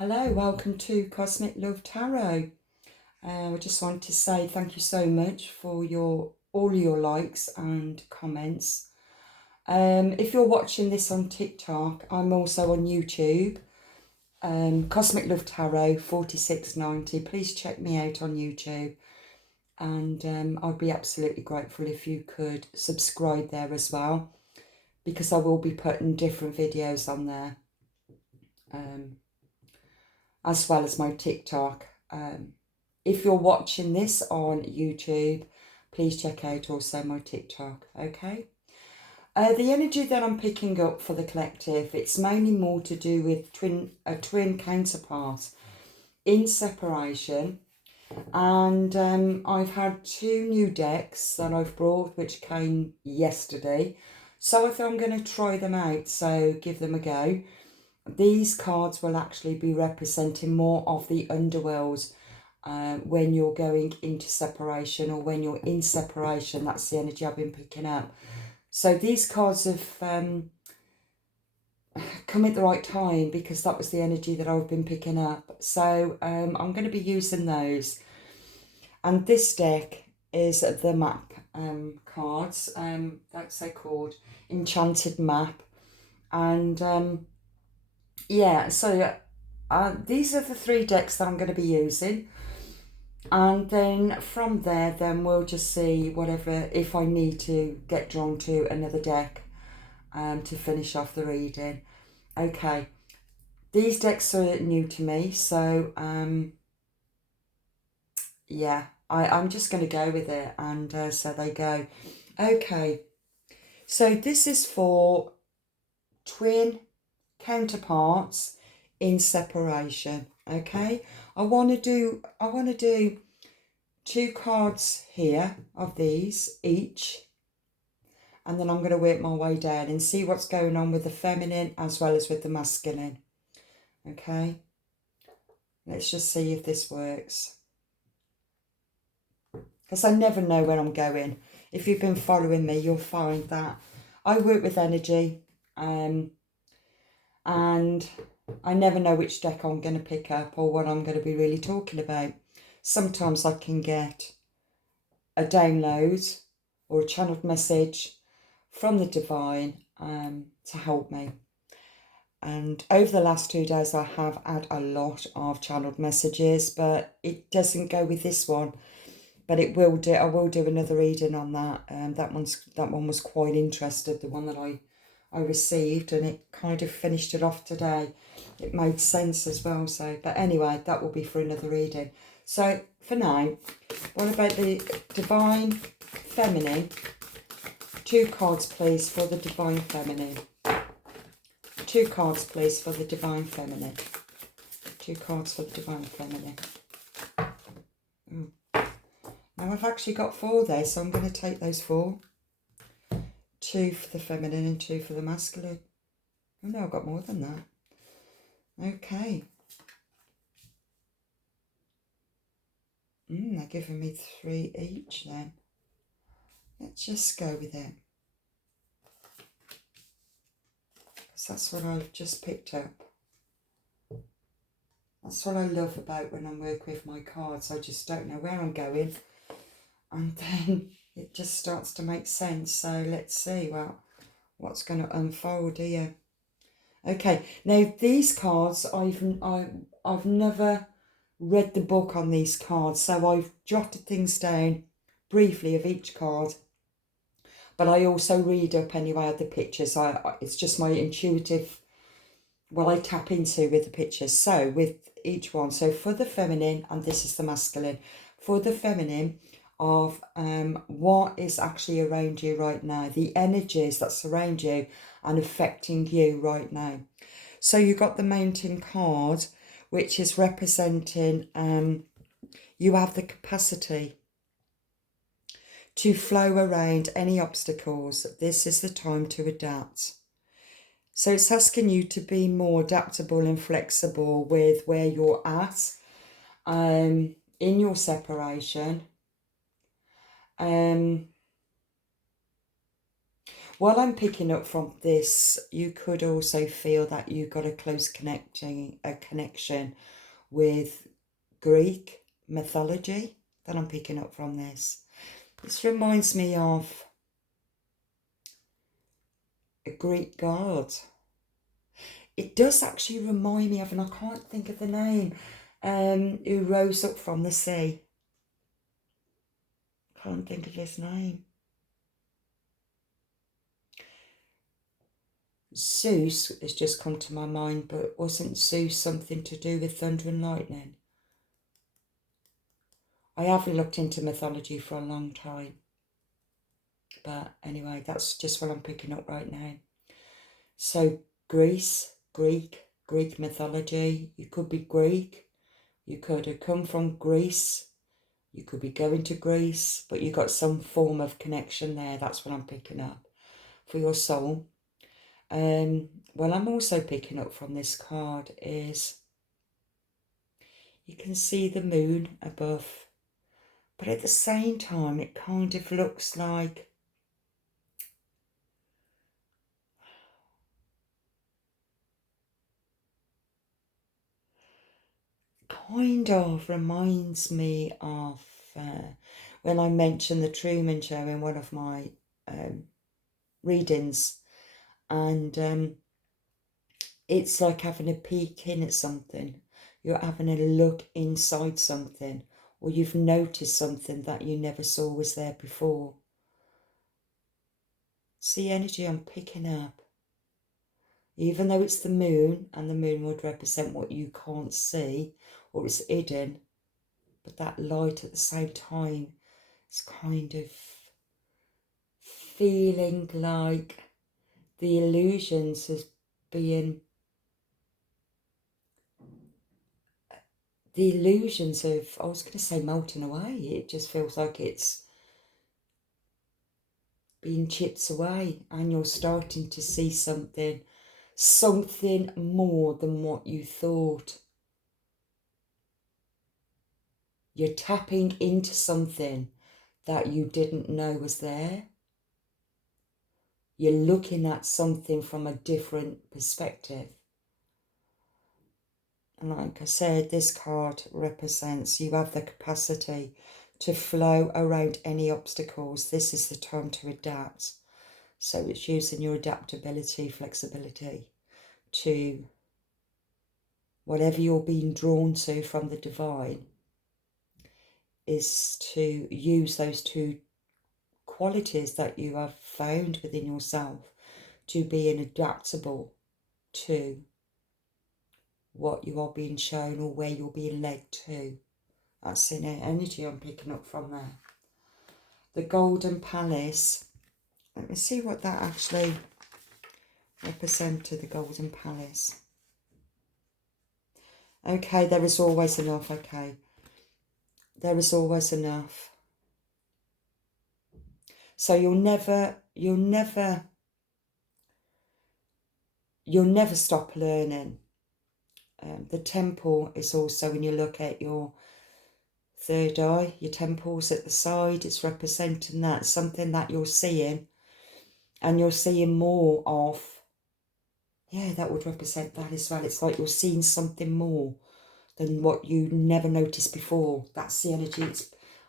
Hello, welcome to Cosmic Love Tarot. I just want to say thank you so much for all your likes and comments. If you're watching this on TikTok, I'm also on YouTube. Cosmic Love Tarot 4690. Please check me out on YouTube. And I'd be absolutely grateful if you could subscribe there as well, because I will be putting different videos on there. As well as my TikTok. If you're watching this on YouTube, please check out also my TikTok, okay? The energy that I'm picking up for the collective, it's mainly more to do with a twin counterpart in separation. And I've had two new decks that I've brought, which came yesterday. So I thought I'm going to try them out, so give them a go. These cards will actually be representing more of the underworld when you're going into separation or when you're in separation. That's the energy I've been picking up. So these cards have come at the right time, because that was the energy that I've been picking up. So I'm going to be using those. And this deck is the map cards. That's they're called Enchanted Map. And yeah, so these are the three decks that I'm going to be using. And then from there, then we'll just see whatever, if I need to get drawn to another deck to finish off the reading. Okay, these decks are new to me, so yeah, I'm just going to go with it, and so they go. Okay, so this is for twin counterparts in separation. Okay, I want to do two cards here of these each, and then I'm going to work my way down and see what's going on with the feminine as well as with the masculine. Okay, let's just see if this works, because I never know where I'm going. If you've been following me, you'll find that I work with energy, and I never know which deck I'm going to pick up or what I'm going to be really talking about. Sometimes I can get a download or a channeled message from the divine to help me. And over the last 2 days, I have had a lot of channeled messages, but it doesn't go with this one. But it will do. I will do another reading on that. That one was quite interesting, the one that I received, and it kind of finished it off today. It made sense as well. So, but anyway, that will be for another reading. So for now, what about the divine feminine? Two cards, please, for the divine feminine. Two cards, please, for the divine feminine. Two cards for the divine feminine. Now I've actually got 4 there, so I'm going to take those 4. 2 for the feminine and 2 for the masculine. Oh no, I've got more than that. Okay. They're giving me 3 each then. Let's just go with it, because that's what I've just picked up. That's what I love about when I'm working with my cards. I just don't know where I'm going, and then it just starts to make sense. So let's see what's going to unfold here. Okay, now these cards, I've never read the book on these cards, so I've jotted things down briefly of each card, but I also read up anyway at the pictures. It's just my intuitive, what I tap into with the pictures. So with each one, so for the feminine, and this is the masculine, for the feminine of what is actually around you right now, the energies that surround you and affecting you right now. So you got the Mountain card, which is representing you have the capacity to flow around any obstacles. This is the time to adapt. So it's asking you to be more adaptable and flexible with where you're at in your separation. What I'm picking up from this, you could also feel that you got a close connection with Greek mythology that I'm picking up from this. This reminds me of a Greek god. It does actually remind me of, and I can't think of the name, who rose up from the sea. Can't think of his name. Zeus has just come to my mind, but wasn't Zeus something to do with thunder and lightning? I haven't looked into mythology for a long time. But anyway, that's just what I'm picking up right now. So Greece, Greek mythology. You could be Greek. You could have come from Greece. You could be going to Greece, but you got some form of connection there. That's what I'm picking up for your soul. Well, I'm also picking up from this card is you can see the moon above, but at the same time, it kind of looks like kind of reminds me of when I mentioned the Truman Show in one of my readings, and it's like having a peek in at something. You're having a look inside something, or you've noticed something that you never saw was there before. See, energy I'm picking up. Even though it's the moon, and the moon would represent what you can't see, or it's hidden, but that light at the same time is kind of feeling like the illusions as being the illusions of, I was going to say melting away. It just feels like it's being chipped away, and you're starting to see something more than what you thought. You're tapping into something that you didn't know was there. You're looking at something from a different perspective. And like I said, this card represents you have the capacity to flow around any obstacles. This is the time to adapt. So it's using your adaptability, flexibility to whatever you're being drawn to from the divine, is to use those two qualities that you have found within yourself to being adaptable to what you are being shown or where you're being led to. That's in energy I'm picking up from there. The Golden Palace. Let me see what that actually represented, the Golden Palace. Okay, there is always enough, okay. There is always enough. So you'll never stop learning. The temple is also, when you look at your third eye, your temples at the side, it's representing that, something that you're seeing, and you're seeing more of. Yeah, that would represent that as well. It's like you're seeing something more than what you never noticed before. That's the energy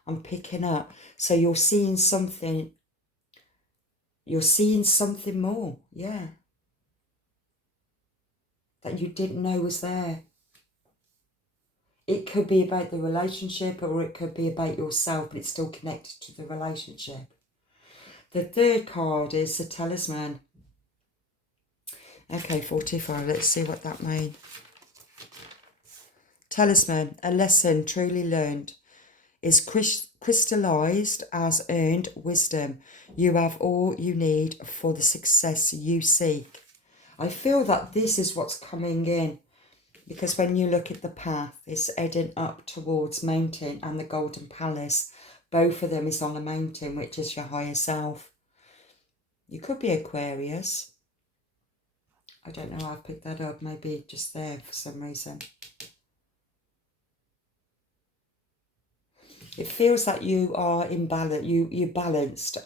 I'm picking up. So you're seeing something more, yeah, that you didn't know was there. It could be about the relationship, or it could be about yourself, but it's still connected to the relationship. The third card is the Talisman. Okay, 45, let's see what that means. Talisman, a lesson truly learned, is crystallized as earned wisdom. You have all you need for the success you seek. I feel that this is what's coming in, because when you look at the path, it's heading up towards mountain and the Golden Palace. Both of them is on a mountain, which is your higher self. You could be Aquarius. I don't know how I picked that up. Maybe just there for some reason. It feels like you are in balance. You're balanced.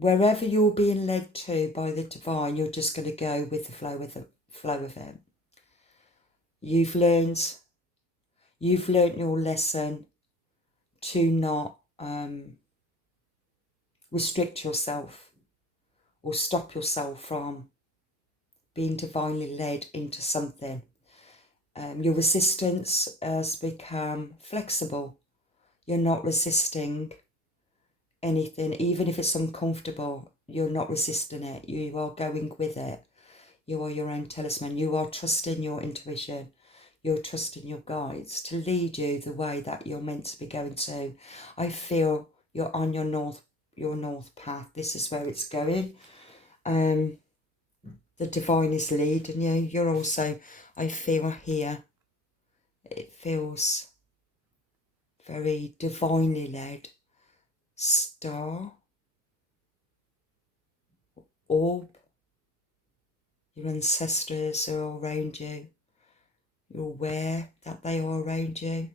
wherever you're being led to by the divine, you're just going to go with the flow of it. You've learned your lesson to not restrict yourself or stop yourself from being divinely led into something. Your resistance has become flexible. You're not resisting anything, even if it's uncomfortable. You're not resisting it. You are going with it. You are your own talisman. You are trusting your intuition. You're trusting your guides to lead you the way that you're meant to be going to. I feel you're on your north path. This is where it's going. The divine is leading you. You're also, I feel here, it feels very divinely led. Star, orb, your ancestors are around you. You're aware that they are around you.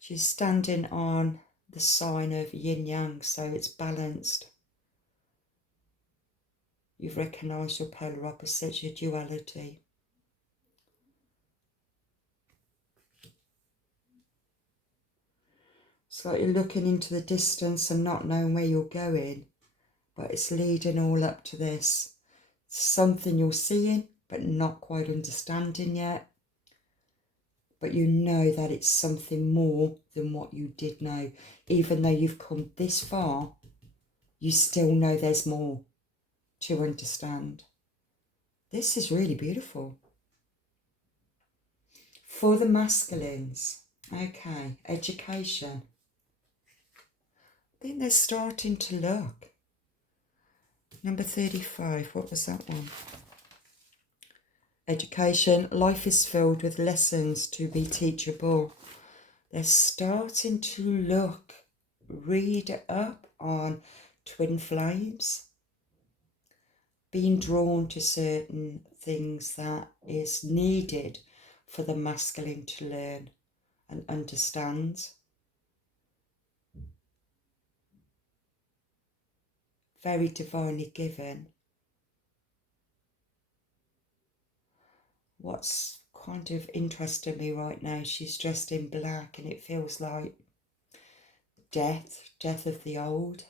She's standing on the sign of yin yang, so it's balanced. You've recognised your polar opposites, your duality. It's like you're looking into the distance and not knowing where you're going, but it's leading all up to this. Something you're seeing, but not quite understanding yet. But you know that it's something more than what you did know. Even though you've come this far, you still know there's more to understand. This is really beautiful. For the masculines, okay, education. I think they're starting to look. Number 35, what was that one? Education, life is filled with lessons to be teachable. They're starting to look, read up on twin flames, being drawn to certain things that is needed for the masculine to learn and understand. Very divinely given. What's kind of interesting me right now, she's dressed in black and it feels like death of the old.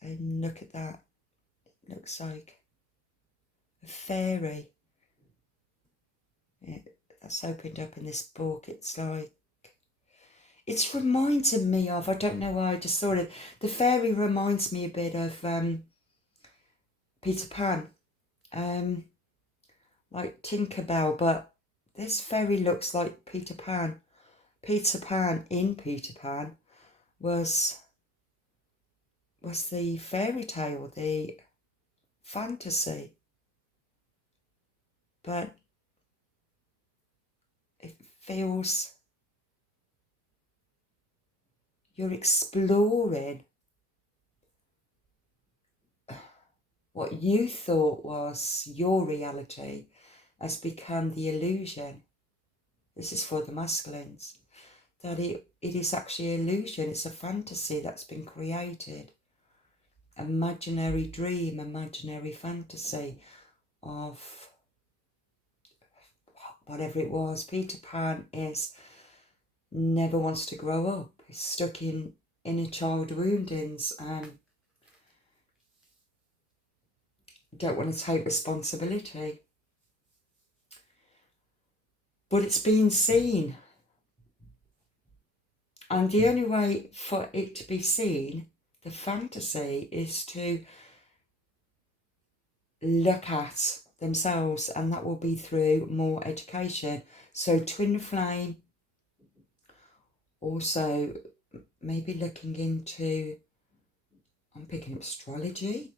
And look at that, it looks like a fairy. That's opened up in this book. It's like, it's reminding me of, I don't know why, I just thought it, the fairy reminds me a bit of Peter Pan, like Tinkerbell, but this fairy looks like Peter Pan. Peter Pan in Peter Pan was the fairy tale, the fantasy, but it feels you're exploring what you thought was your reality has become the illusion. This is for the masculines. That it is actually an illusion. It's a fantasy that's been created. Imaginary dream, imaginary fantasy of whatever it was. Peter Pan never wants to grow up. He's stuck in inner child woundings and don't want to take responsibility. But it's being seen. And the only way for it to be seen, the fantasy, is to look at themselves, and that will be through more education. So twin flame, also maybe looking into, I'm picking up astrology.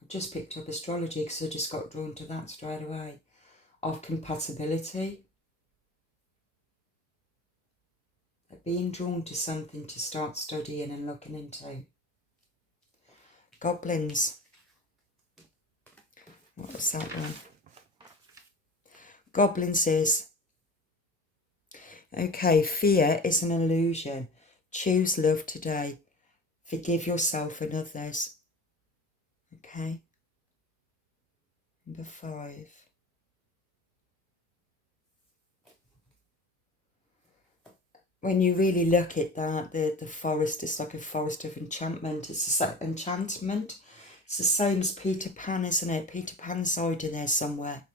I've just picked up astrology because I just got drawn to that straight away. Of compatibility. Being drawn to something to start studying and looking into. Goblins. What was that one? Goblins is, okay, fear is an illusion. Choose love today. Forgive yourself and others. Okay. Number 5. When you really look at that, the forest is like a forest of enchantment. It's enchantment. It's the same as Peter Pan, isn't it? Peter Pan's hiding there somewhere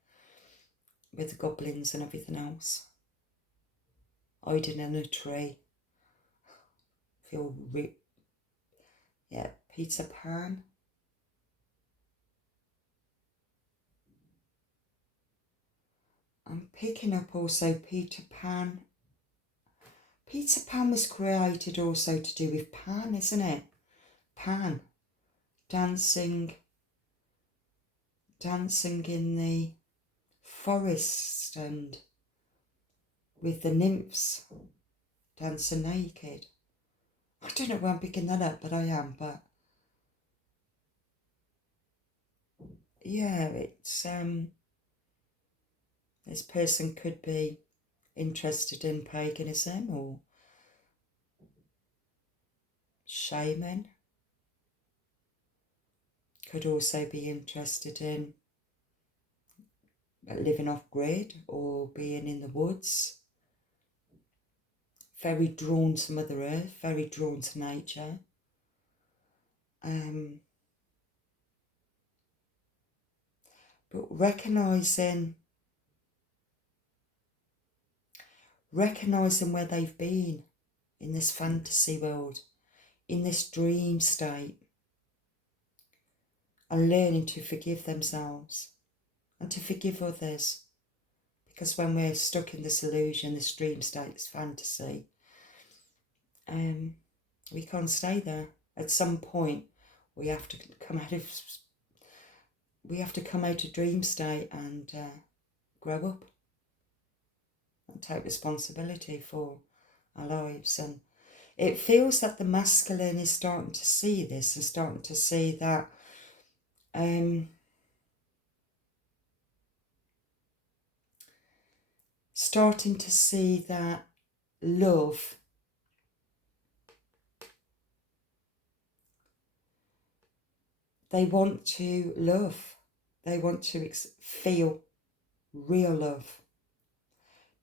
with the goblins and everything else. Hiding in a tree. Yeah, Peter Pan. I'm picking up also Peter Pan. Peter Pan was created also to do with Pan, isn't it? Pan. Dancing in the forest and with the nymphs dancing naked. I don't know where I'm picking that up, but I am. But yeah, it's this person could be interested in paganism or shaman. Could also be interested in living off grid or being in the woods. Very drawn to Mother Earth, very drawn to nature. But recognising where they've been in this fantasy world, in this dream state, and learning to forgive themselves and to forgive others. Because when we're stuck in this illusion, this dream state, this fantasy, we can't stay there. At some point, we have to come out of dream state and grow up and take responsibility for our lives. And it feels that the masculine is starting to see this and starting to see that love they want to love. They want to feel real love.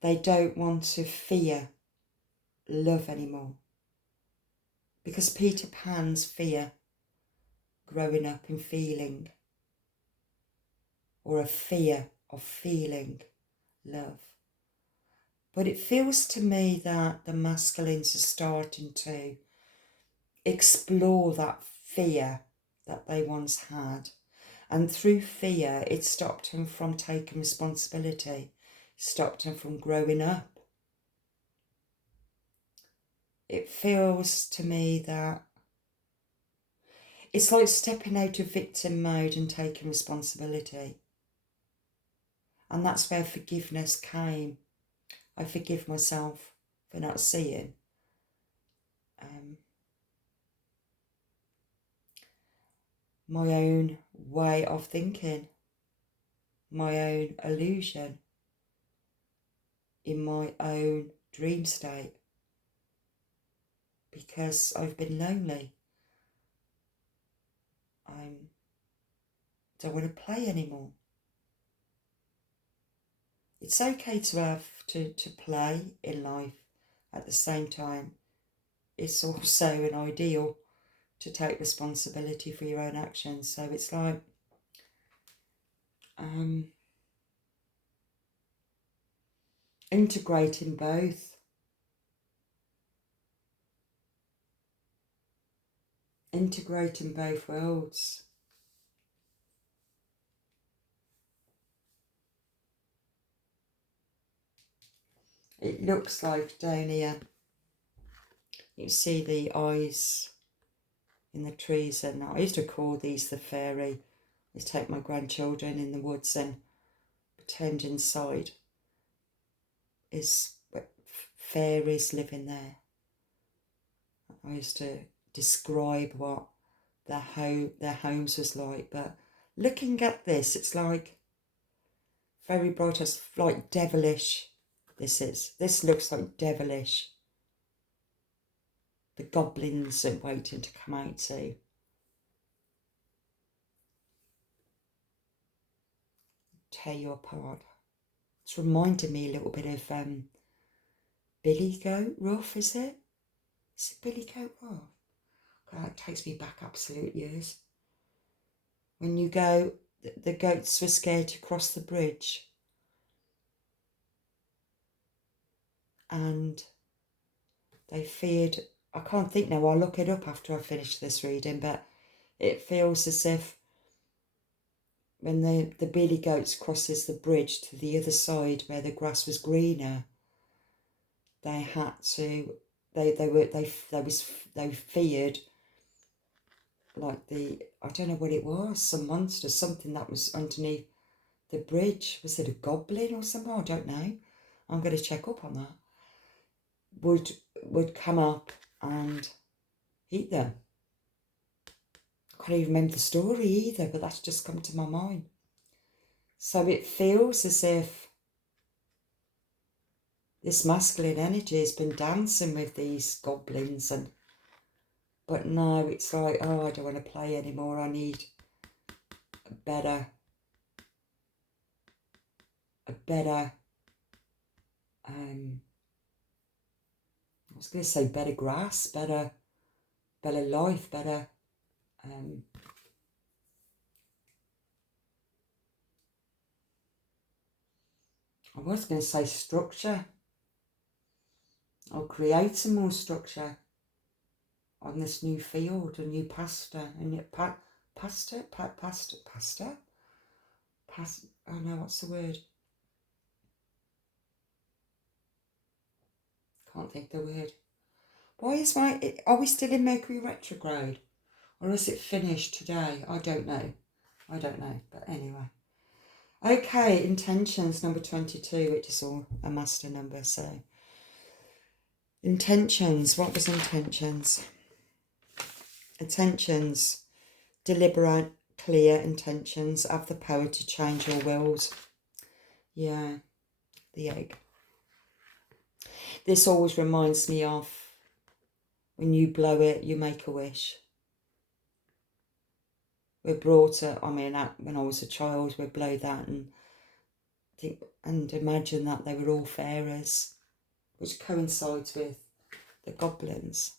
They don't want to fear love anymore. Because Peter Pan's fear growing up and feeling, or a fear of feeling love. But it feels to me that the masculines are starting to explore that fear that they once had. And through fear, it stopped them from taking responsibility, stopped them from growing up. It feels to me that it's like stepping out of victim mode and taking responsibility. And that's where forgiveness came. I forgive myself for not seeing. My own way of thinking, my own illusion, in my own dream state, because I've been lonely. I don't want to play anymore. It's okay to have to play in life. At the same time, it's also an ideal to take responsibility for your own actions. So it's like integrating both. Integrating both worlds. It looks like down here, you see the eyes in the trees, and I used to call these the fairy. I used to take my grandchildren in the woods and pretend inside is fairies living there. I used to describe what their homes was like. But looking at this, it's like very bright, it's like devilish. This looks like devilish. The goblins are waiting to come out too. Tear you apart. It's reminding me a little bit of Billy Goat Rough, is it? Is it Billy Goat Rough? God, that takes me back absolute years. When you go, the goats were scared to cross the bridge. And they feared, I can't think now, I'll look it up after I finish this reading, but it feels as if when the billy goats crosses the bridge to the other side where the grass was greener, they had to, they feared like I don't know what it was, some monster, something that was underneath the bridge. Was it a goblin or something? I don't know. I'm going to check up on that. Would come up and eat them. I can't even remember the story either, but that's just come to my mind. So it feels as if this masculine energy has been dancing with these goblins, but now it's like, oh, I don't want to play anymore. I need a better I was going to say better grass, better life, better I was going to say structure. I'll create some more structure on this new field, a new pasture, oh no, what's the word? Can't think the word. Why is are we still in Mercury retrograde? Or is it finished today? I don't know, but anyway. Okay, intentions, number 22, which is all a master number, so. Intentions, what was intentions? Intentions, deliberate, clear intentions, have the power to change your wills. Yeah, the egg. This always reminds me of when you blow it, you make a wish. We're brought up, when I was a child, we'd blow that and imagine that they were all fairies, which coincides with the goblins.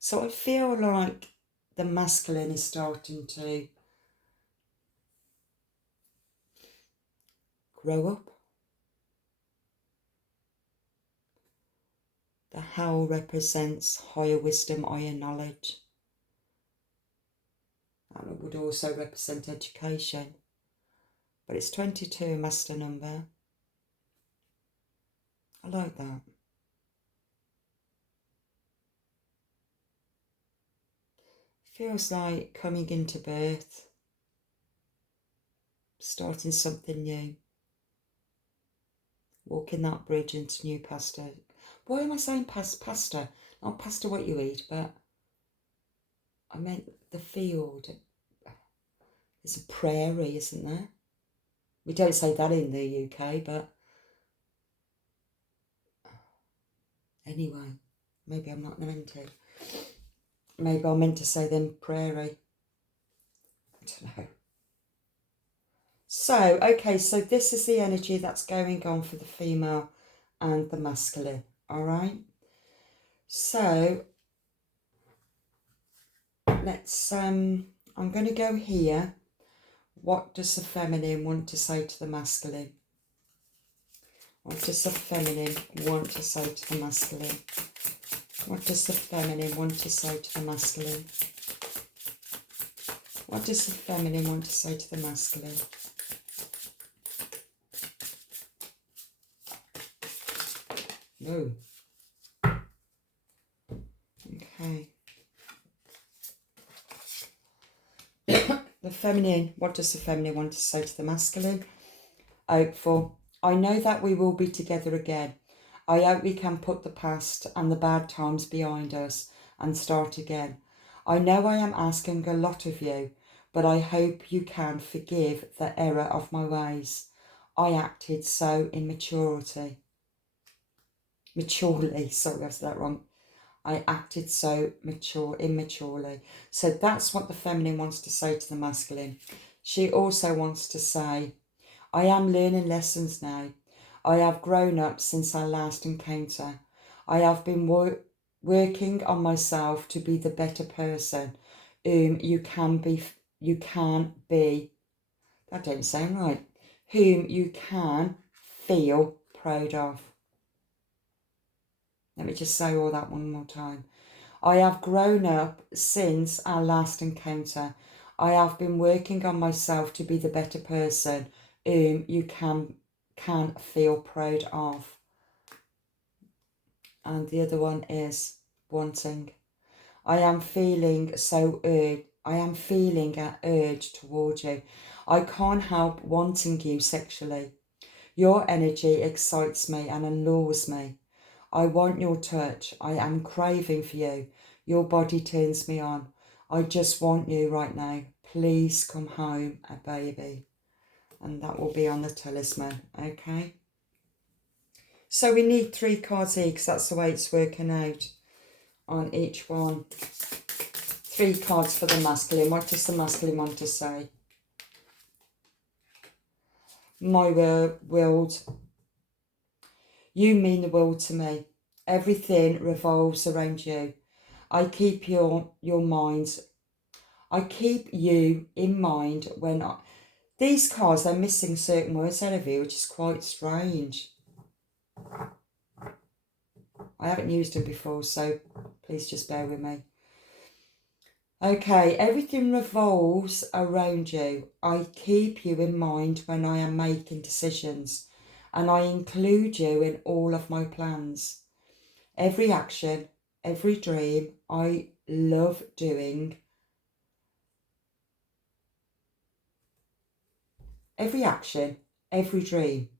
So I feel like the masculine is starting to grow up. The howl represents higher wisdom, higher knowledge. And it would also represent education. But it's 22, a master number. I like that. Feels like coming into birth, starting something new, walking that bridge into new pasture. Why am I saying pasta? Not pasta what you eat, but I meant the field. There's a prairie, isn't there? We don't say that in the UK, but anyway, maybe I'm not meant to. Maybe I meant to say then prairie. I don't know. So, okay, so this is the energy that's going on for the female and the masculine, all right? So, let's, I'm going to go here. What does the feminine want to say to the masculine? What does the feminine want to say to the masculine? What does the feminine want to say to the masculine? What does the feminine want to say to the masculine? No. Okay. The feminine, what does the feminine want to say to the masculine? Hopeful. I know that we will be together again. I hope we can put the past and the bad times behind us and start again. I know I am asking a lot of you, but I hope you can forgive the error of my ways. I acted so maturely, sorry, I said that wrong. I acted so immaturely. So that's what the feminine wants to say to the masculine. She also wants to say, I am learning lessons now. I have grown up since our last encounter. I have been working on myself to be the better person you can be. That don't sound right. Whom you can feel proud of. Let me just say all that one more time. I have grown up since our last encounter. I have been working on myself to be the better person whom you can feel proud of. And the other one is wanting. I am feeling an urge towards you. I can't help wanting you sexually. Your energy excites me and allures me. I want your touch. I am craving for you. Your body turns me on. I just want you right now. Please come home, a baby. And that will be on the talisman, okay? So we need 3 cards here because that's the way it's working out on each one. 3 cards for the masculine. What does the masculine want to say? My world. You mean the world to me. Everything revolves around you. I keep your mind. I keep you in mind when these cards, they're missing certain words out of you, which is quite strange. I haven't used them before, so please just bear with me. Okay, everything revolves around you. I keep you in mind when I am making decisions, and I include you in all of my plans. Every action, every dream, I love doing. Every action, every dream.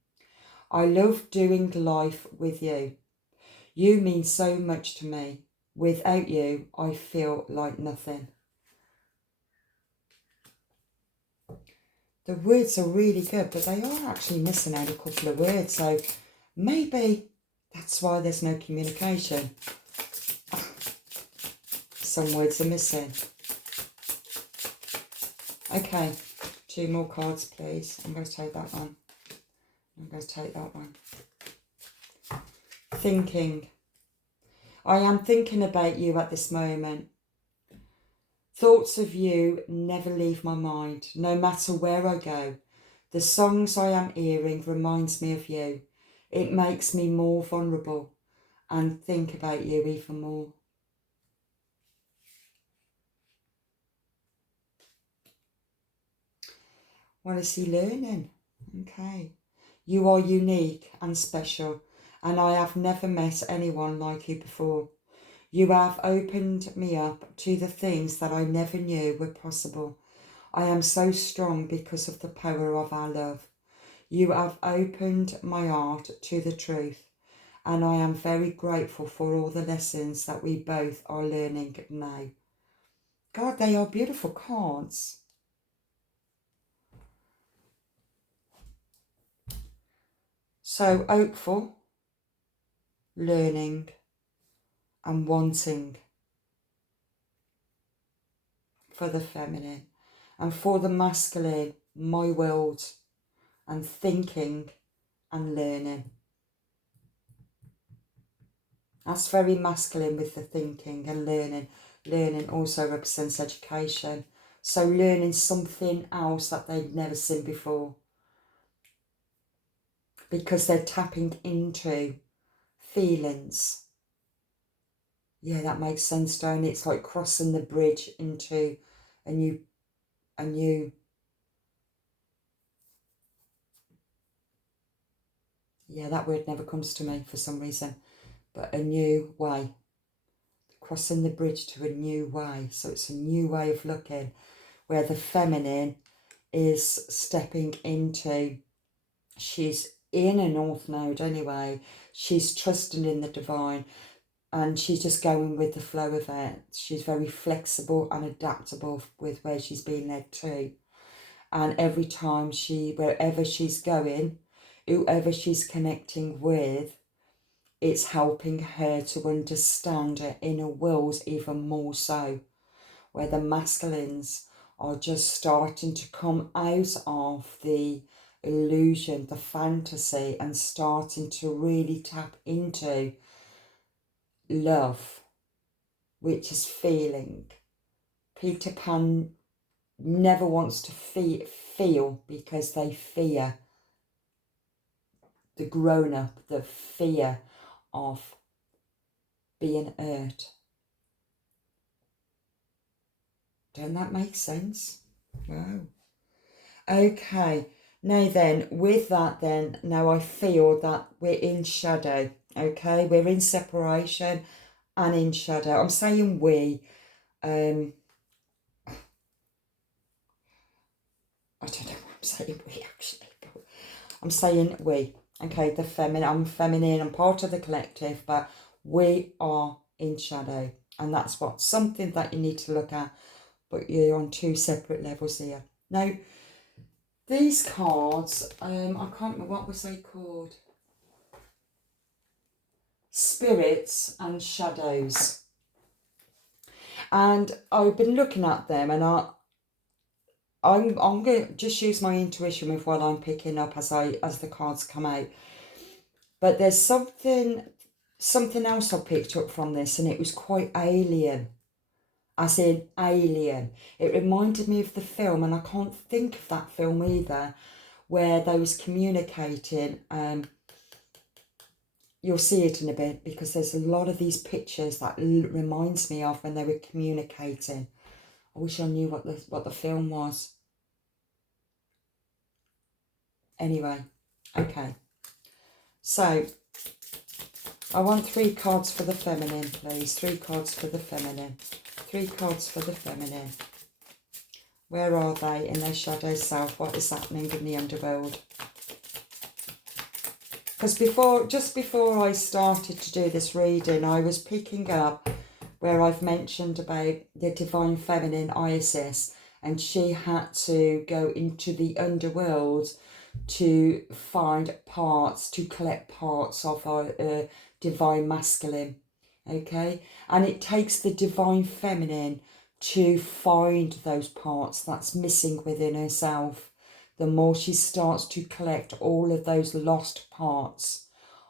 I love doing life with you. You mean so much to me. Without you, I feel like nothing. The words are really good, but they are actually missing out a couple of words. So maybe that's why there's no communication. Some words are missing. Okay, 2 more cards, please. I'm going to take that one. I'm going to take that one. Thinking. I am thinking about you at this moment. Thoughts of you never leave my mind, no matter where I go. The songs I am hearing reminds me of you. It makes me more vulnerable and think about you even more. What is he learning? Okay. You are unique and special, and I have never met anyone like you before. You have opened me up to the things that I never knew were possible. I am so strong because of the power of our love. You have opened my heart to the truth, and I am very grateful for all the lessons that we both are learning now. God, they are beautiful cards. So hopeful, learning, and wanting for the feminine, and for the masculine, my world, and thinking and learning. That's very masculine with the thinking and learning. Learning also represents education. So learning something else that they've never seen before. Because they're tapping into feelings. Yeah, that makes sense, don't it? It's like crossing the bridge into a new yeah, that word never comes to me for some reason. But a new way. Crossing the bridge to a new way. So it's a new way of looking, where the feminine is stepping into, she's in a north node anyway, she's trusting in the divine. and she's just going with the flow of it. She's very flexible and adaptable with where she's being led to. And every time wherever she's going, whoever she's connecting with, it's helping her to understand her inner worlds even more so, where the masculines are just starting to come out of the illusion, the fantasy, and starting to really tap into love, which is feeling. Peter Pan never wants to feel because they fear the grown-up, the fear of being hurt. Don't that make sense? Wow. Okay. Now then, with that then, now I feel that we're in shadow. Okay, we're in separation and in shadow. I'm saying we. I don't know what I'm saying we actually, but I'm saying we. Okay, the feminine. I'm feminine. I'm part of the collective, but we are in shadow, and that's what something that you need to look at. But you're on two separate levels here. Now, these cards, I can't remember what was they called. Spirits and shadows. And I've been looking at them, and I'm going to just use my intuition with what I'm picking up as the cards come out. But there's something else I picked up from this, and it was quite alien. As in alien. It reminded me of the film, and I can't think of that film either, where they was communicating. You'll see it in a bit, because there's a lot of these pictures that reminds me of when they were communicating. I wish I knew what the film was. Anyway, okay. So, I want 3 cards for the feminine, please. 3 cards for the feminine. 3 cards for the feminine. Where are they in their shadow self? What is happening in the underworld? Because just before I started to do this reading, I was picking up where I've mentioned about the divine feminine Isis, and she had to go into the underworld to find parts, to collect parts of our divine masculine. Okay, and it takes the divine feminine to find those parts that's missing within herself. The more she starts to collect all of those lost parts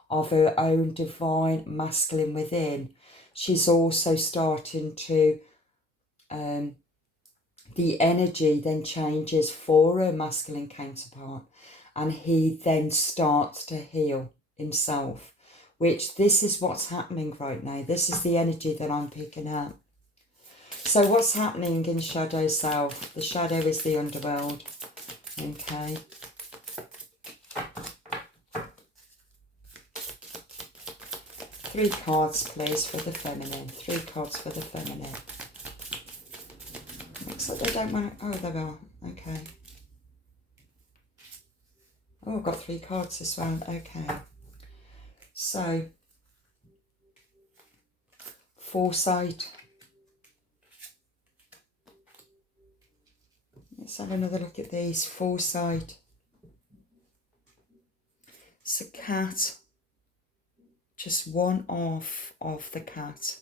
of her own divine masculine within, she's also starting to, the energy then changes for her masculine counterpart, and he then starts to heal himself, which this is what's happening right now. This is the energy that I'm picking up. So what's happening in shadow self? The shadow is the underworld. Okay. Three cards, please, for the feminine. 3 cards for the feminine. Looks like they don't want to... Oh, there we are. Okay. Oh, I've got 3 cards this round. Okay. So, foresight. Let's have another look at these. Foresight. It's a cat. Just one off of the cat.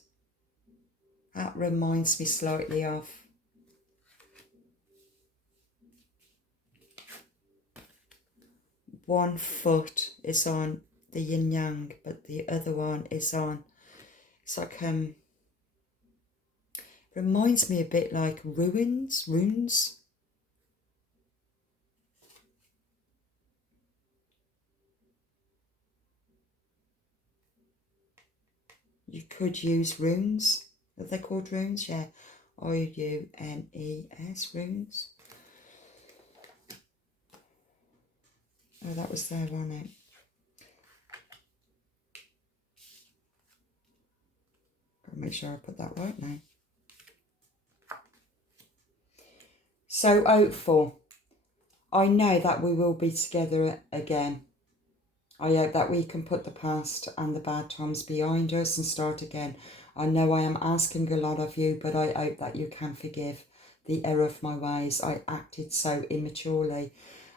That reminds me slightly of... One foot is on the yin yang, but the other one is on... It's like... reminds me a bit like runes. You could use runes. Are they called runes? Yeah. R-U-N-E-S, runes. Oh, that was there, wasn't it? Gotta make sure I put that right now. So hopeful. I know that we will be together again. I hope that we can put the past and the bad times behind us and start again. I know I am asking a lot of you, but I hope that you can forgive the error of my ways. I acted so immaturely,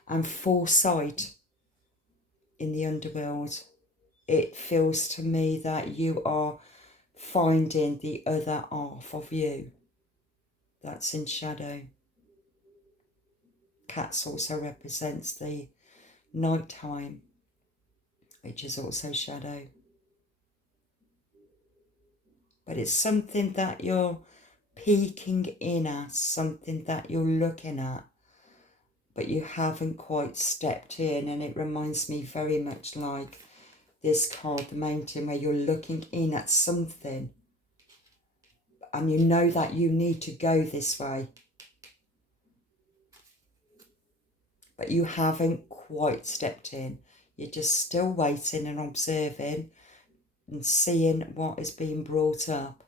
and foresight in the underworld. It feels to me that you are finding the other half of you that's in shadow. Cats also represents the night time, which is also shadow. But it's something that you're peeking in at, something that you're looking at, but you haven't quite stepped in. And it reminds me very much like this card, the Mountain, where you're looking in at something and you know that you need to go this way, but you haven't quite stepped in. You're just still waiting and observing and seeing what is being brought up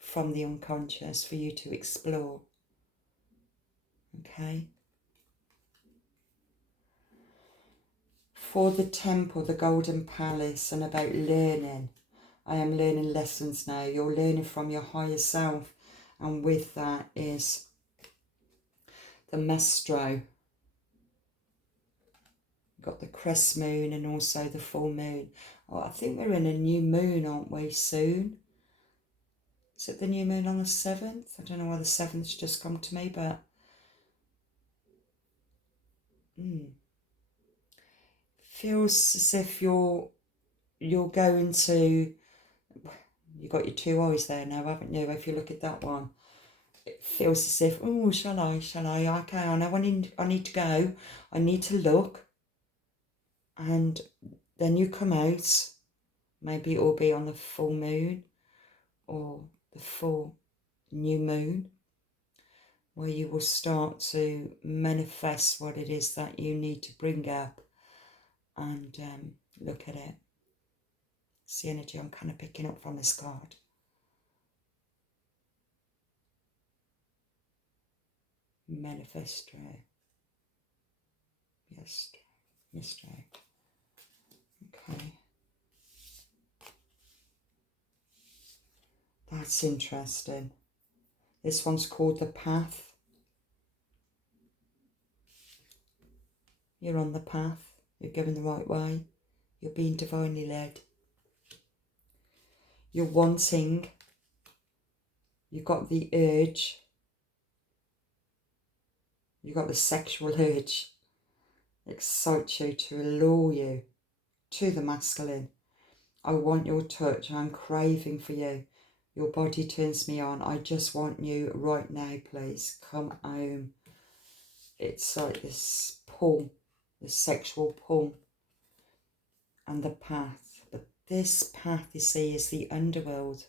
from the unconscious for you to explore. Okay? For the temple, the golden palace, and about learning, I am learning lessons now. You're learning from your higher self, and with that is the maestro. You've got the crest moon and also the full moon. Oh, I think we're in a new moon, aren't we, soon? Is it the new moon on the 7th? I don't know why the 7th's just come to me, but feels as if you're going to, you've got your two eyes there now, haven't you? If you look at that one, it feels as if, oh, shall I? Okay, I know I need to go. I need to look. And then you come out. Maybe it will be on the full moon or the full new moon, where you will start to manifest what it is that you need to bring up and look at it. It's the energy I'm kind of picking up from this card. Manifesto. Yes. Mystery. Okay. That's interesting. This one's called The Path. You're on the path. You're going the right way. You're being divinely led. You're wanting. You've got the urge. You've got the sexual urge. It excites you to allure you to the masculine. I want your touch. I'm craving for you. Your body turns me on. I just want you right now, please. Come home. It's like this pull, this sexual pull. And the path. But this path, you see, is the underworld.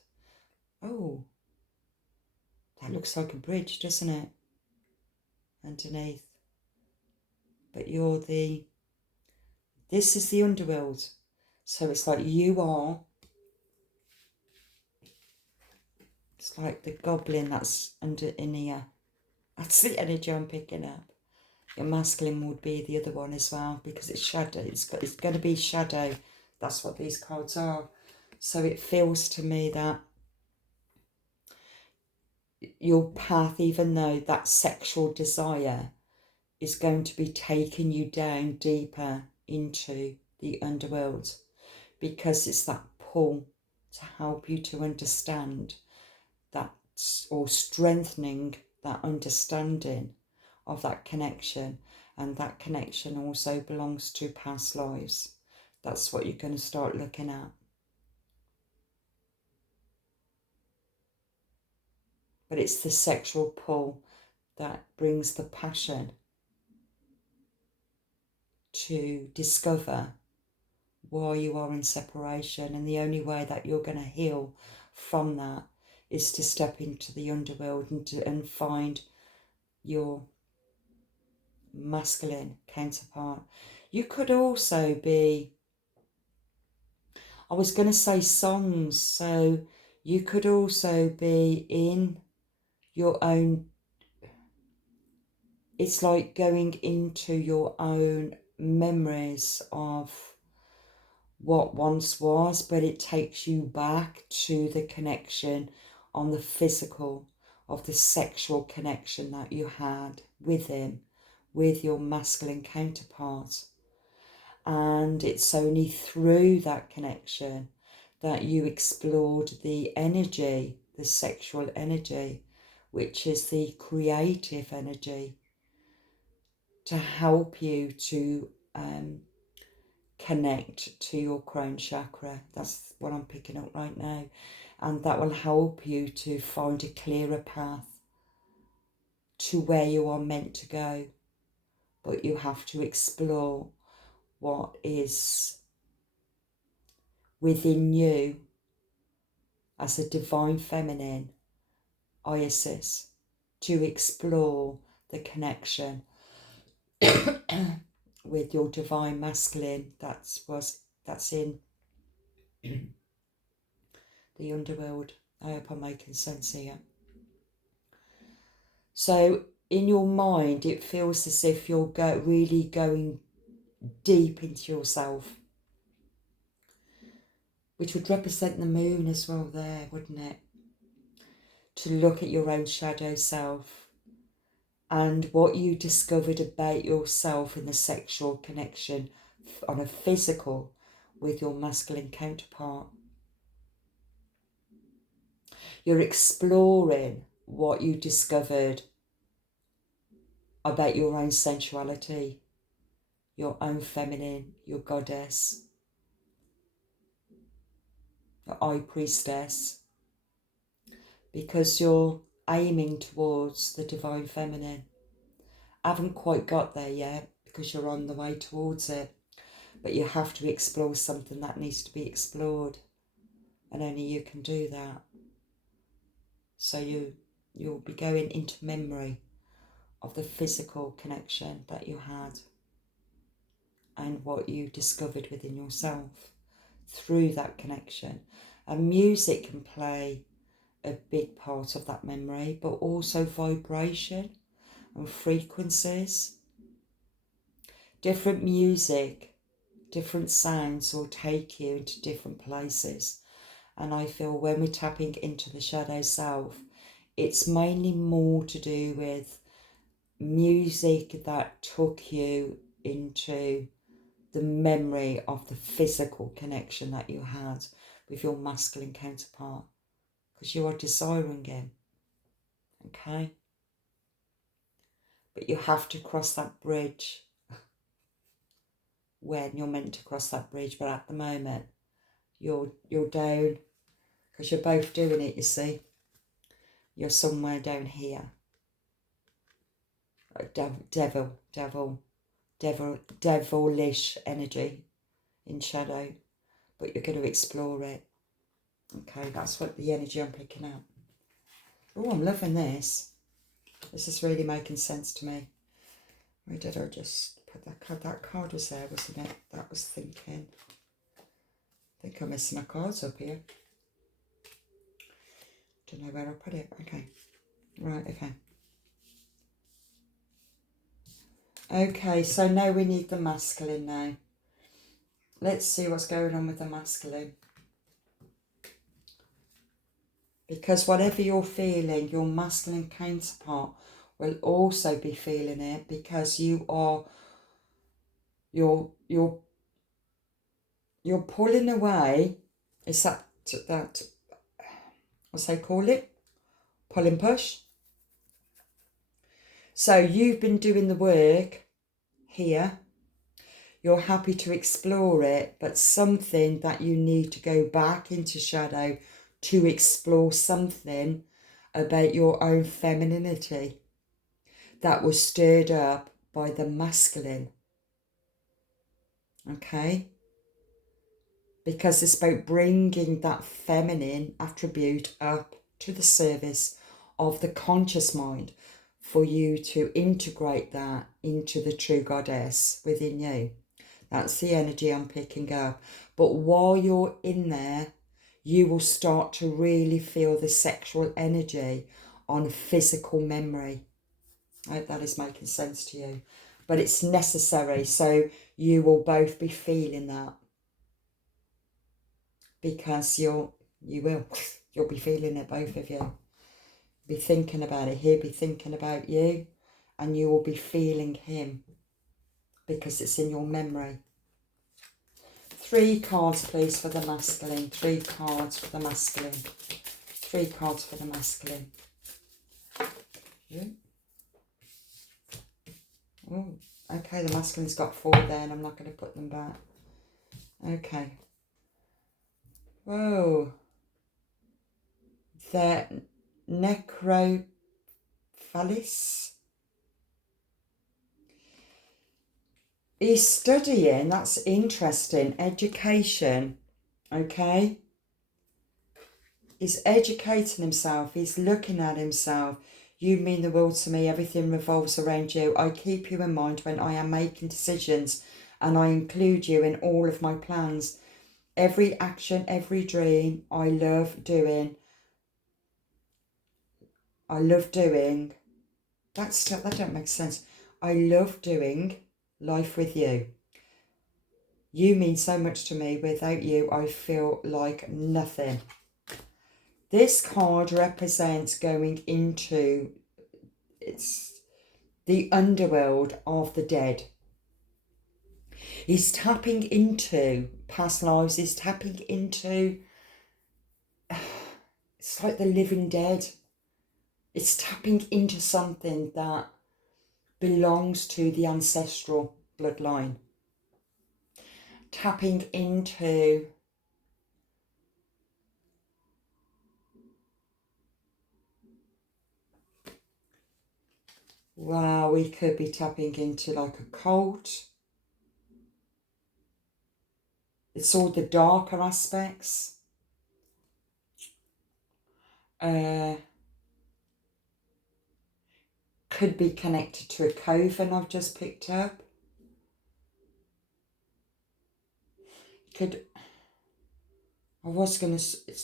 Oh, that looks like a bridge, doesn't it? Underneath. But this is the underworld. So it's like you are, it's like the goblin that's in here. That's the energy I'm picking up. Your masculine would be the other one as well, because it's shadow. It's going to be shadow. That's what these cards are. So it feels to me that your path, even though that sexual desire is going to be taking you down deeper into the underworld, because it's that pull to help you to understand that, or strengthening that understanding of that connection. And that connection also belongs to past lives. That's what you're going to start looking at. But it's the sexual pull that brings the passion to discover why you are in separation. And the only way that you're going to heal from that is to step into the underworld and find your masculine counterpart. You could also be, I was going to say songs, so you could also be in your own, it's like going into your own memories of what once was, but it takes you back to the connection on the physical, of the sexual connection that you had with him, with your masculine counterpart. And it's only through that connection that you explored the energy, the sexual energy, which is the creative energy, to help you to connect to your crown chakra. That's what I'm picking up right now. And that will help you to find a clearer path to where you are meant to go. But you have to explore what is within you as a divine feminine, Isis, to explore the connection with your divine masculine that's in the underworld. I hope I'm making sense here. So in your mind, it feels as if you're really going deep into yourself, which would represent the moon as well there, wouldn't it? To look at your own shadow self and what you discovered about yourself in the sexual connection on a physical with your masculine counterpart. You're exploring what you discovered about your own sensuality, your own feminine, your goddess, your high priestess, because you're aiming towards the divine feminine. I haven't quite got there yet because you're on the way towards it, but you have to explore something that needs to be explored, and only you can do that. So you'll be going into memory of the physical connection that you had and what you discovered within yourself through that connection. And music can play a big part of that memory, but also vibration and frequencies. Different music, different sounds will take you into different places. And I feel when we're tapping into the shadow self, it's mainly more to do with music that took you into the memory of the physical connection that you had with your masculine counterpart, because you are desiring him, okay? But you have to cross that bridge when you're meant to cross that bridge, but at the moment you're down, because you're both doing it, you see. You're somewhere down here. Devilish energy in shadow, but you're going to explore it. Okay, that's what the energy I'm picking up. Oh, I'm loving this. This is really making sense to me. Where did I just put that card? That card was there, wasn't it? That was thinking. I think I'm missing my cards up here. Don't know where I put it. Okay. Right, okay. Okay, so now we need the masculine now. Let's see what's going on with the masculine. Because whatever you're feeling, your masculine counterpart will also be feeling it, because you're pulling away. Is that what's they call it? Pull and push. So you've been doing the work here. You're happy to explore it, but something that you need to go back into shadow to explore something about your own femininity that was stirred up by the masculine. Okay? Because it's about bringing that feminine attribute up to the service of the conscious mind for you to integrate that into the true goddess within you. That's the energy I'm picking up. But while you're in there, you will start to really feel the sexual energy on physical memory. I hope that is making sense to you. but it's necessary. So you will both be feeling that, because you will you'll be feeling it, both of you. Be thinking about it. He'll be thinking about you, and you will be feeling him, because it's in your memory. 3 cards, please, for the masculine. 3 cards for the masculine. 3 cards for the masculine. Yeah. Oh, okay, the masculine's got 4 there, and I'm not going to put them back. Okay. Whoa. The necrophalis. He's studying, that's interesting. Education, okay? He's educating himself, he's looking at himself. You mean the world to me, everything revolves around you. I keep you in mind when I am making decisions, and I include you in all of my plans. Every action, every dream, I love doing. That don't make sense. I love doing life with you. You mean so much to me. Without you, I feel like nothing. This card represents going into the underworld of the dead. He's tapping into past lives. He's tapping into, it's like the living dead. It's tapping into something that belongs to the ancestral bloodline. Tapping into wow, we could be tapping into like a cult. It's all the darker aspects. Could be connected to a coven I've just picked up. It's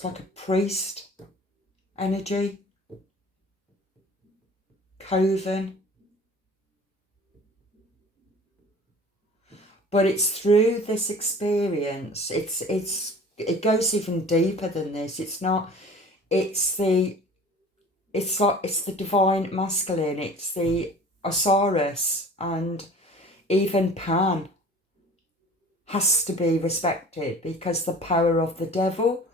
like a priest energy. Coven. But it's through this experience. It goes even deeper than this. It's the divine masculine. It's the Osiris, and even Pan has to be respected, because the power of the devil,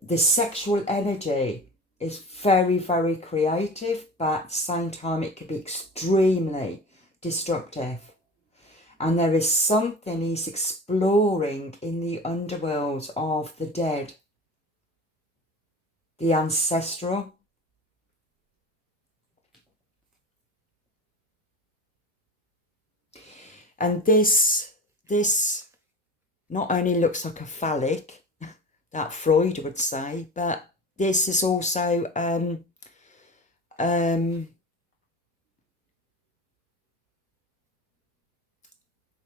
the sexual energy, is very, very creative, but at the same time it can be extremely destructive. And there is something he's exploring in the underworld of the dead, the ancestral. And this not only looks like a phallic, that Freud would say, but this is also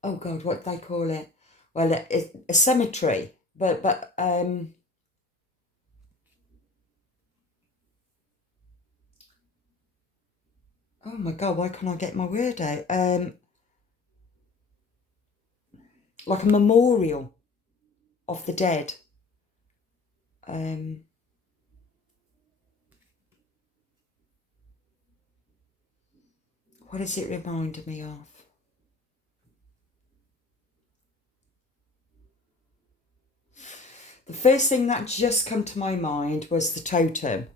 oh God, what do they call it? Well, a cemetery, but oh my God, why can't I get my word out? Like a memorial of the dead. What does it remind me of? The first thing that just come to my mind was the totem.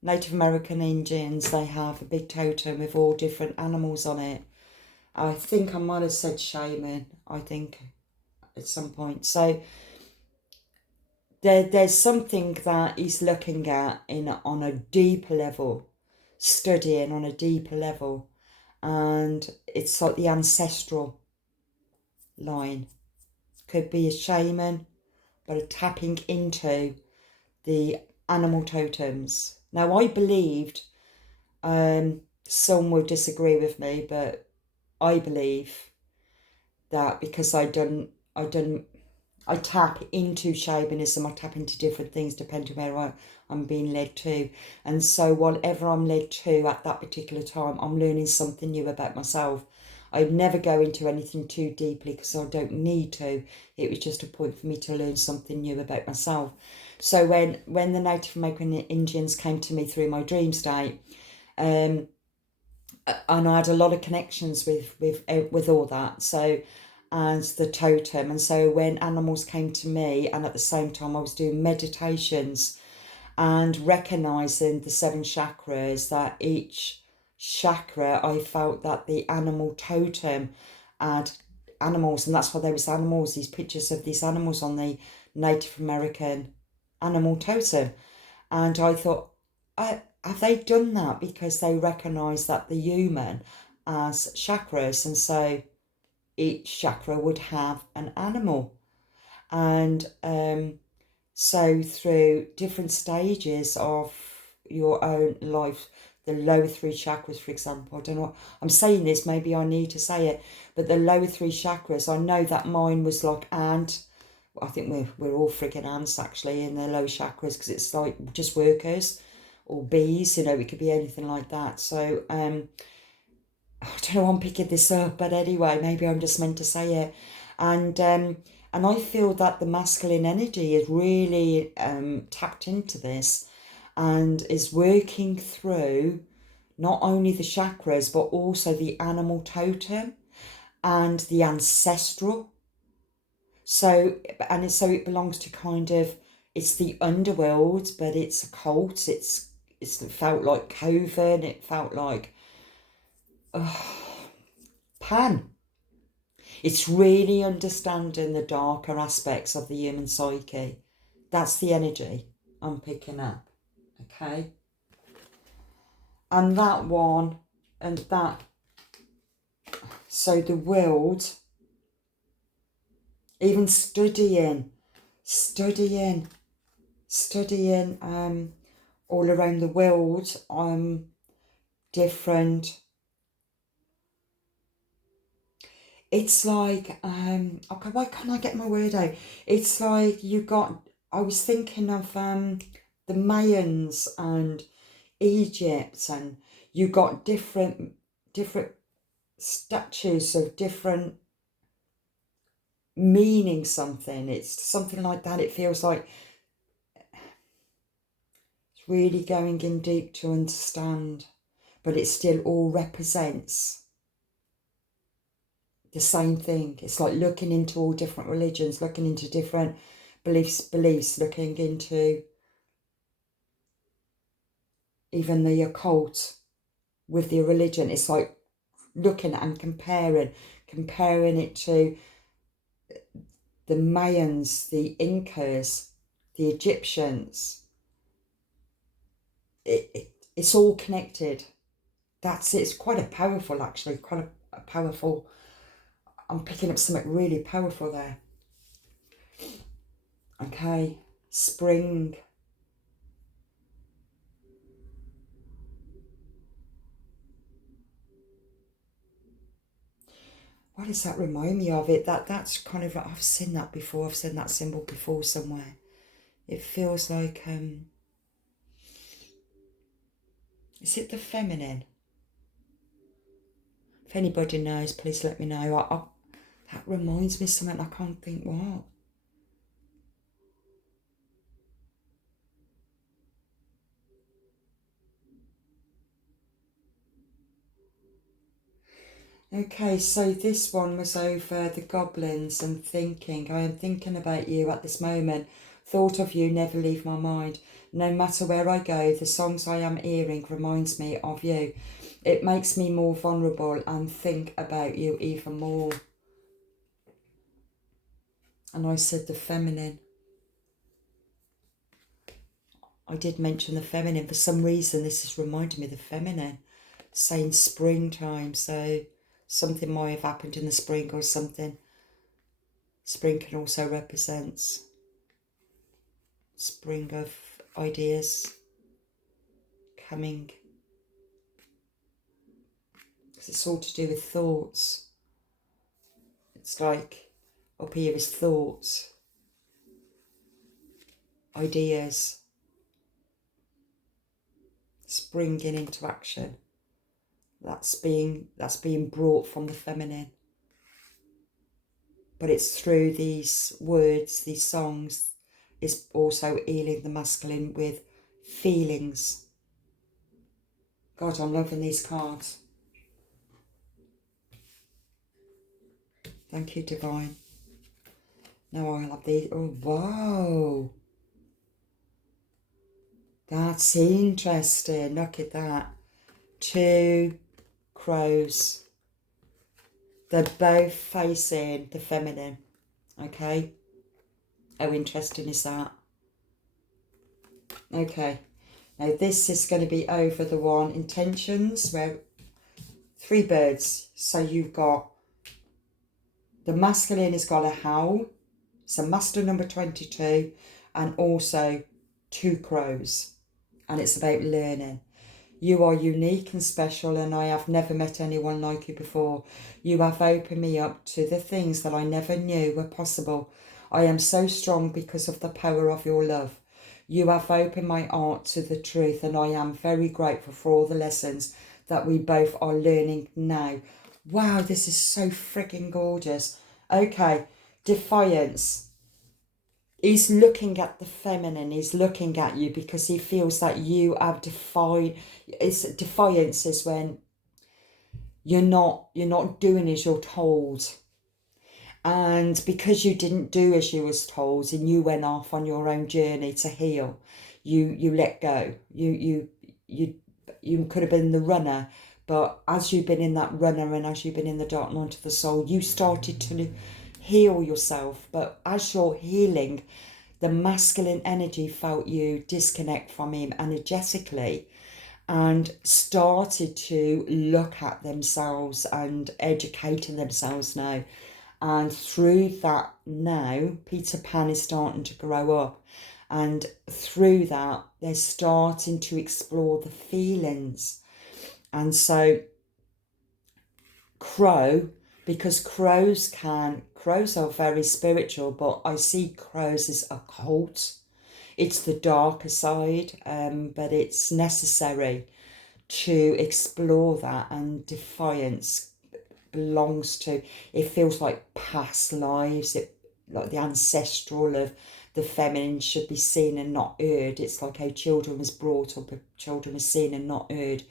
Native American Indians, they have a big totem with all different animals on it. I think I might have said shaman, I think, at some point. So there's something that he's looking at on a deeper level, studying on a deeper level. And it's like the ancestral line. Could be a shaman, but a tapping into the animal totems. Now, I believed, some will disagree with me, but I believe that because I done I tap into shamanism, I tap into different things depending where I'm being led to. And so whatever I'm led to at that particular time, I'm learning something new about myself. I'd never go into anything too deeply because I don't need to. It was just a point for me to learn something new about myself. So when the Native American Indians came to me through my dream state, and I had a lot of connections with all that. So as the totem, and so when animals came to me, and at the same time I was doing meditations and recognizing the 7 chakras, that each chakra, I felt that the animal totem had animals, and that's why there was animals, these pictures of these animals on the Native American animal totem. And I thought, have they done that because they recognise that the human as chakras, and so each chakra would have an animal. And so through different stages of your own life, the lower 3 chakras, for example, I don't know, I'm saying this, maybe I need to say it, but the lower 3 chakras, I know that mine was like ant. I think we're all freaking ants actually in the low chakras, because it's like just workers or bees, you know, it could be anything like that. So I don't know why I'm picking this up, but anyway, maybe I'm just meant to say it. And I feel that the masculine energy is really tapped into this and is working through not only the chakras but also the animal totem and the ancestral. So it belongs to kind of, it's the underworld, but it's a cult. It felt like Coven. It felt like Pan. It's really understanding the darker aspects of the human psyche. That's the energy I'm picking up. Okay. And that one, and that, so the world, even studying all around the world, different. It's like, okay, why can't I get my word out? It's like I was thinking of the Mayans and Egypt, and you got different statues of different meaning something. It's something like that. It feels like it's really going in deep to understand, but it still all represents the same thing. It's like looking into all different religions, looking into different beliefs, looking into even the occult with the religion. It's like looking and comparing it to the Mayans, the Incas, the Egyptians. It's all connected. That's it. It's quite a powerful, actually, quite a powerful. I'm picking up something really powerful there. Okay, spring. What does that remind me of? That's kind of, I've seen that before. I've seen that symbol before somewhere. It feels like is it the feminine? If anybody knows, please let me know. That reminds me of something. I can't think what. Okay, so this one was over the goblins and thinking. I am thinking about you at this moment. Thought of you never leave my mind. No matter where I go, the songs I am hearing reminds me of you. It makes me more vulnerable and think about you even more. And I said the feminine. I did mention the feminine. For some reason, this is reminding me of the feminine. Saying springtime, so something might have happened in the spring or something. Spring can also represent spring of ideas coming. Because it's all to do with thoughts. It's like up here is thoughts. ideas springing into action. That's being brought from the feminine. But it's through these words, these songs, is also healing the masculine with feelings. God, I'm loving these cards. Thank you, Divine. Now I'll have these. Oh, wow. That's interesting. Look at that. 2 crows. They're both facing the feminine. Okay. How interesting is that? Okay. Now this is going to be over the one intentions, where 3 birds. So you've got the masculine has got a howl. So master number 22, and also 2 crows. And it's about learning. You are unique and special, and I have never met anyone like you before. You have opened me up to the things that I never knew were possible. I am so strong because of the power of your love. You have opened my heart to the truth, and I am very grateful for all the lessons that we both are learning now. Wow, this is so freaking gorgeous. Okay, defiance. He's looking at the feminine. He's looking at you because he feels that you have defied. Defiance is when you're not doing as you're told, and because you didn't do as you was told, and you went off on your own journey to heal, you let go. You could have been the runner, but as you've been in that runner and as you've been in the dark night of the soul, you started to heal yourself. But as you're healing, the masculine energy felt you disconnect from him energetically and started to look at themselves and educating themselves now. And through that now, Peter Pan is starting to grow up. And through that, they're starting to explore the feelings. And so crow, because crows are very spiritual, but I see crows as occult. It's the darker side, but it's necessary to explore that. And defiance belongs to, it feels like past lives, like the ancestral of the feminine should be seen and not heard. It's like how children was brought up, children was seen and not heard.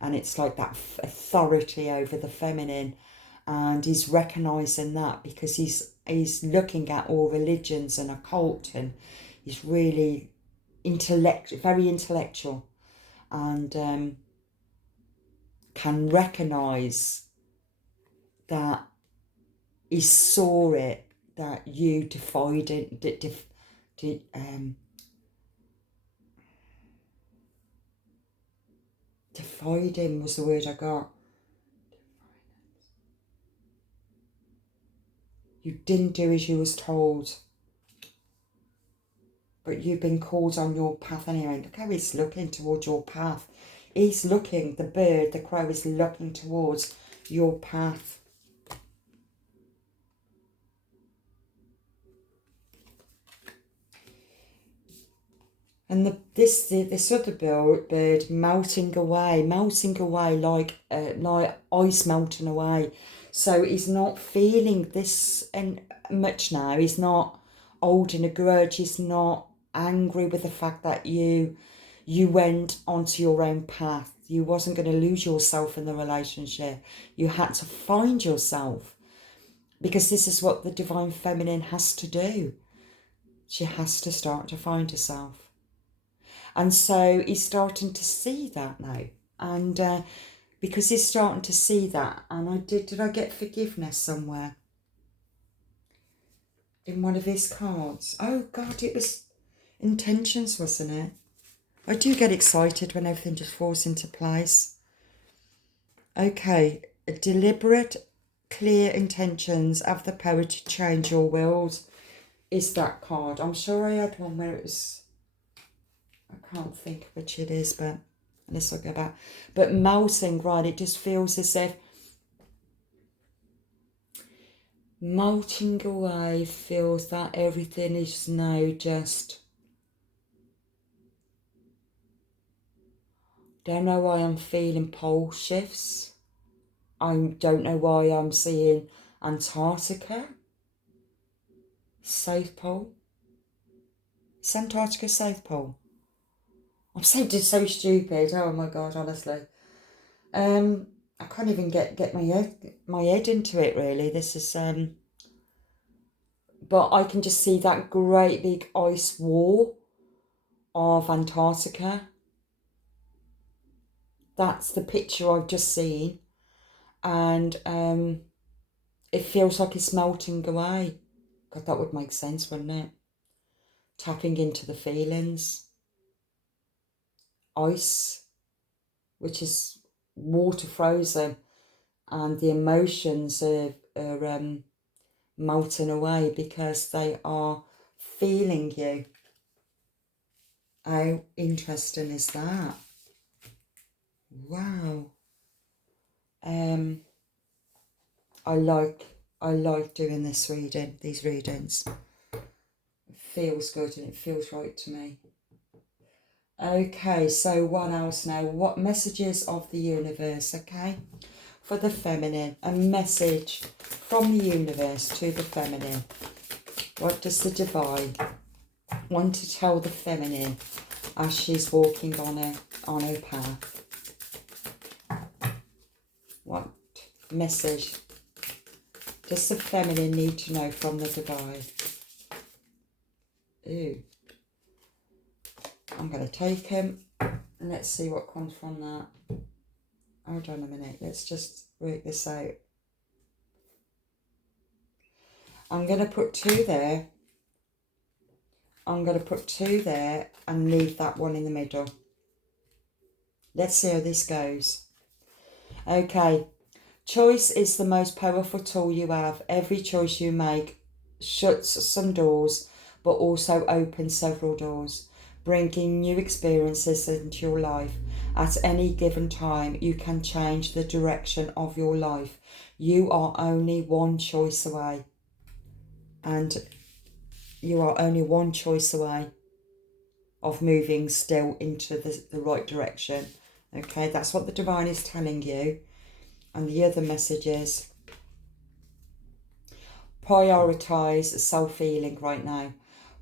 And it's like that authority over the feminine, and he's recognising that because he's looking at all religions and occult, and he's really very intellectual, and can recognise that he saw it, that you defied it, defied him was the word I got. You didn't do as you was told, but you've been called on your path anyway. Look how he's looking towards your path. He's looking, the bird, the crow is looking towards your path. And this other bird melting away like ice melting away. So he's not feeling this and much now. He's not holding a grudge. He's not angry with the fact that you went onto your own path. You wasn't going to lose yourself in the relationship. You had to find yourself, because this is what the divine feminine has to do. She has to start to find herself. And so he's starting to see that now. And because he's starting to see that, and did I get forgiveness somewhere? In one of his cards. Oh God, it was intentions, wasn't it? I do get excited when everything just falls into place. Okay, deliberate, clear intentions have the power to change your world is that card. I'm sure I had one where it was, I can't think which it is, but let's look at that. But melting, right, it just feels as if melting away, feels that everything is now just Don't know why I'm feeling pole shifts. I don't know why I'm seeing Antarctica, South Pole. Is Antarctica South Pole? I'm so stupid. Oh my god, honestly. I can't even get my head into it really. This is but I can just see that great big ice wall of Antarctica. That's the picture I've just seen, and it feels like it's melting away. God, that would make sense, wouldn't it? Tapping into the feelings. Ice, which is water frozen, and the emotions are melting away because they are feeling you. How interesting is that? Wow. I like doing these readings. It feels good and it feels right to me. Okay, so what else now? What messages of the universe, okay? For the feminine, a message from the universe to the feminine. What does the divine want to tell the feminine as she's walking on her path? What message does the feminine need to know from the divine? Ooh. I'm going to take him and let's see what comes from that. Hold on a minute. Let's just work this out. I'm going to put 2 there. I'm going to put 2 there and leave that one in the middle. Let's see how this goes. Okay. Choice is the most powerful tool you have. Every choice you make shuts some doors, but also opens several doors, bringing new experiences into your life. At any given time, you can change the direction of your life. You are only one choice away. And you are only one choice away of moving still into the right direction. Okay, that's what the divine is telling you. And the other message is prioritise self-healing right now.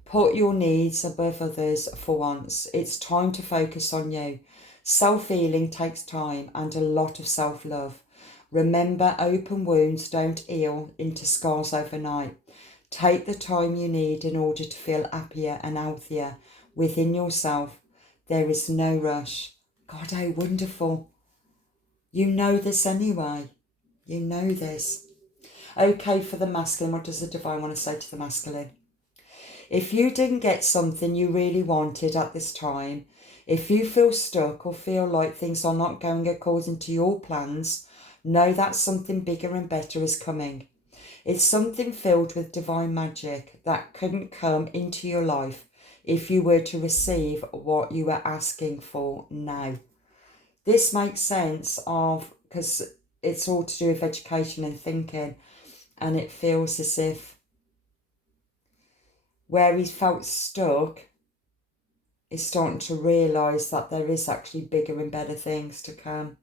Put your needs above others for once. It's time to focus on you. Self-healing takes time and a lot of self-love. Remember, open wounds don't heal into scars overnight. Take the time you need in order to feel happier and healthier within yourself. There is no rush. God, how wonderful. You know this anyway. You know this. Okay, for the masculine, what does the divine want to say to the masculine? If you didn't get something you really wanted at this time, if you feel stuck or feel like things are not going according to your plans, know that something bigger and better is coming. It's something filled with divine magic that couldn't come into your life if you were to receive what you are asking for now. This makes sense because it's all to do with education and thinking, and it feels as if where he felt stuck is starting to realise that there is actually bigger and better things to come,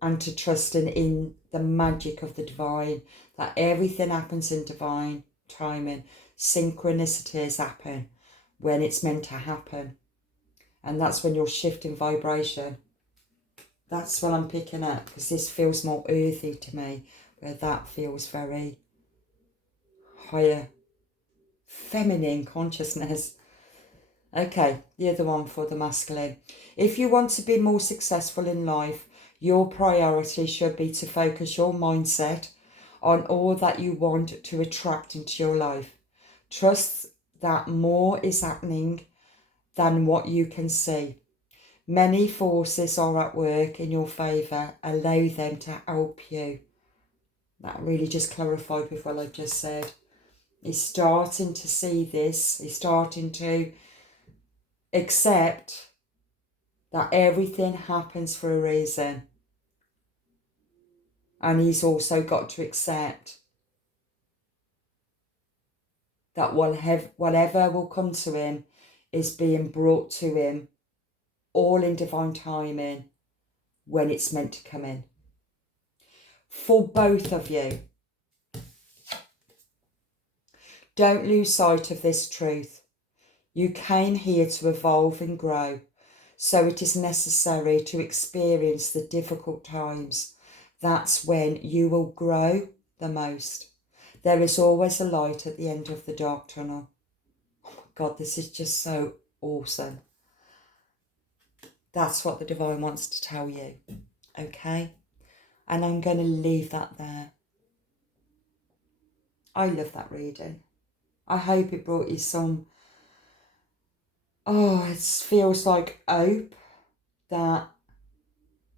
and to trust in the magic of the divine, that everything happens in divine timing. Synchronicities happen when it's meant to happen, and that's when you're shifting vibration. That's what I'm picking up, because this feels more earthy to me, where that feels very higher feminine consciousness. Okay, the other one for the masculine. If you want to be more successful in life, your priority should be to focus your mindset on all that you want to attract into your life. Trust that more is happening than what you can see. Many forces are at work in your favour. Allow them to help you. That really just clarified with what I've just said. He's starting to see this. He's starting to accept that everything happens for a reason. And he's also got to accept that whatever will come to him is being brought to him all in divine timing when it's meant to come in. For both of you, don't lose sight of this truth. You came here to evolve and grow, so it is necessary to experience the difficult times. That's when you will grow the most. There is always a light at the end of the dark tunnel. Oh my God, this is just so awesome. That's what the divine wants to tell you, okay? And I'm going to leave that there. I love that reading. I hope it brought you some, it feels like hope, that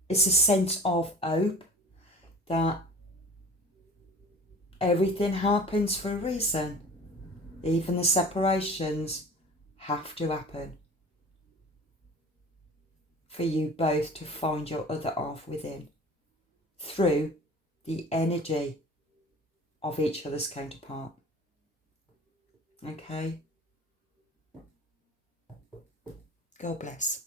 it's a sense of hope, that everything happens for a reason. Even the separations have to happen for you both to find your other half within through the energy of each other's counterpart. Okay? God bless.